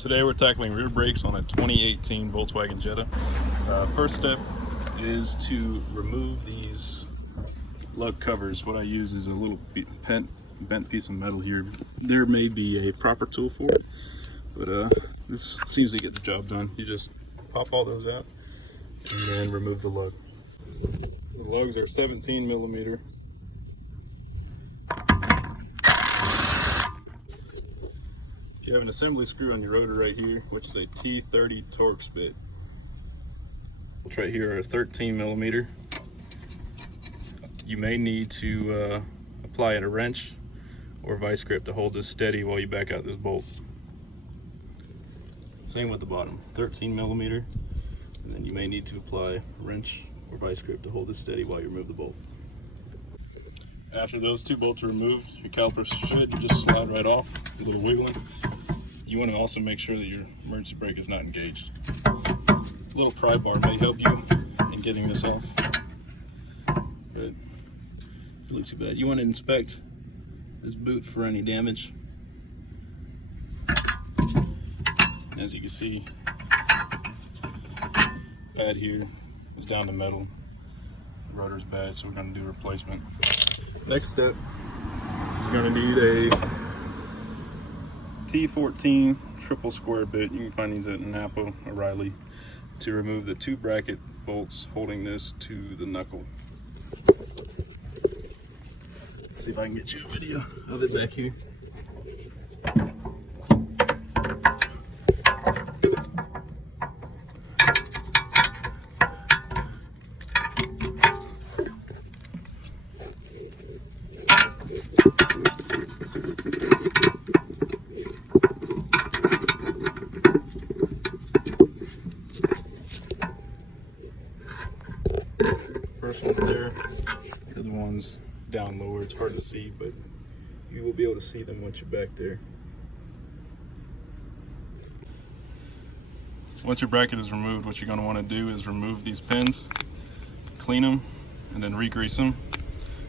Today we're tackling rear brakes on a 2018 Volkswagen Jetta. First step is to remove these lug covers. What I use is a little bent piece of metal here. There may be a proper tool for it, but this seems to get the job done. You just pop all those out and then remove the lug. The lugs are 17 millimeter. You have an assembly screw on your rotor right here, which is a T30 Torx bit. Which right here are 13 millimeter. You may need to apply a wrench or vice grip to hold this steady while you back out this bolt. Same with the bottom, 13 millimeter, and then you may need to apply a wrench or vice grip to hold this steady while you remove the bolt. After those two bolts are removed, your caliper should just slide right off, a little wiggling. You want to also make sure that your emergency brake is not engaged. A little pry bar may help you in getting this off, but it doesn't look too bad. You want to inspect this boot for any damage. As you can see, pad here is down to metal. The rotor's bad, so we're going to do a replacement. Next step, you're going to need a T14 triple square bit. You can find these at Napa, O'Reilly, to remove the two bracket bolts holding this to the knuckle. Let's see if I can get you a video of it back here. First one's there, the other one's down lower. It's hard to see, but you will be able to see them once you're back there. Once your bracket is removed, what you're going to want to do is remove these pins, clean them, and then re-grease them.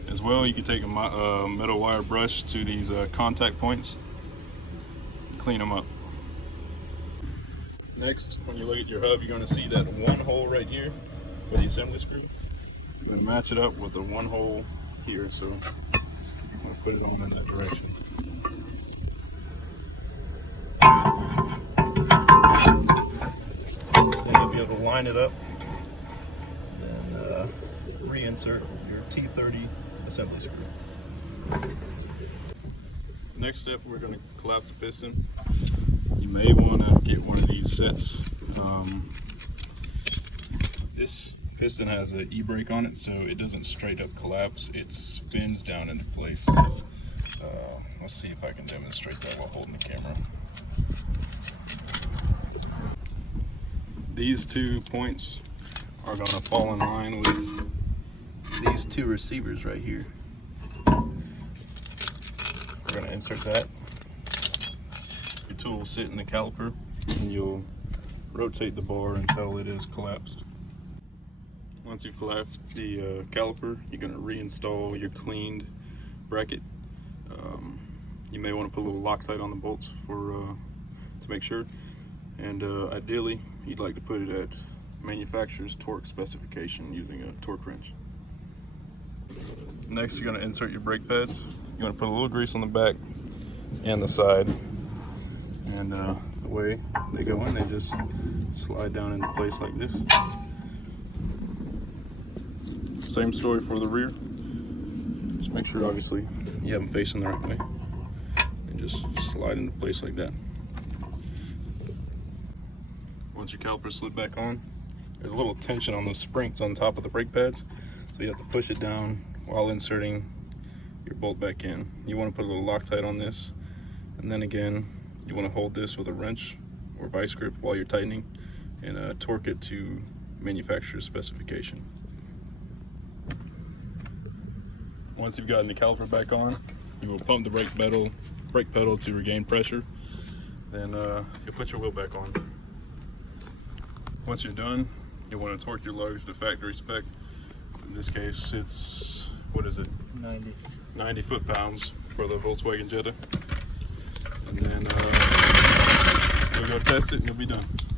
As well, you can take a metal wire brush to these contact points, clean them up. Next, when you look at your hub, you're going to see that one hole right here with the assembly screw. You're going to match it up with the one hole here, so I'll put it on in that direction. Then you'll be able to line it up and reinsert your T30 assembly screw. Next step, we're going to collapse the piston. You may want to get one of these sets. This piston has an e-brake on it, so it doesn't straight up collapse. It spins down into place. Let's see if I can demonstrate that while holding the camera. These 2 points are going to fall in line with these 2 receivers right here. We're going to insert that. Your tool will sit in the caliper and you'll rotate the bar until it is collapsed. Once you've collapsed the caliper, you're going to reinstall your cleaned bracket. You may want to put a little Loctite on the bolts to make sure. And ideally, you'd like to put it at manufacturer's Torx specification using a torque wrench. Next, you're going to insert your brake pads. You want to put a little grease on the back and the side. And the way they go in, they just slide down into place like this. Same story for the rear. Just make sure, obviously, you have them facing the right way. And just slide into place like that. Once your caliper slid back on, there's a little tension on those springs on top of the brake pads. So you have to push it down while inserting your bolt back in. You want to put a little Loctite on this. And then again, you want to hold this with a wrench or vice grip while you're tightening and torque it to manufacturer's specification. Once you've gotten the caliper back on, you will pump the brake pedal to regain pressure. Then you'll put your wheel back on. Once you're done, you want to torque your lugs to factory spec. In this case, it's, what is it? 90 foot-pounds for the Volkswagen Jetta. And then you'll go test it and you'll be done.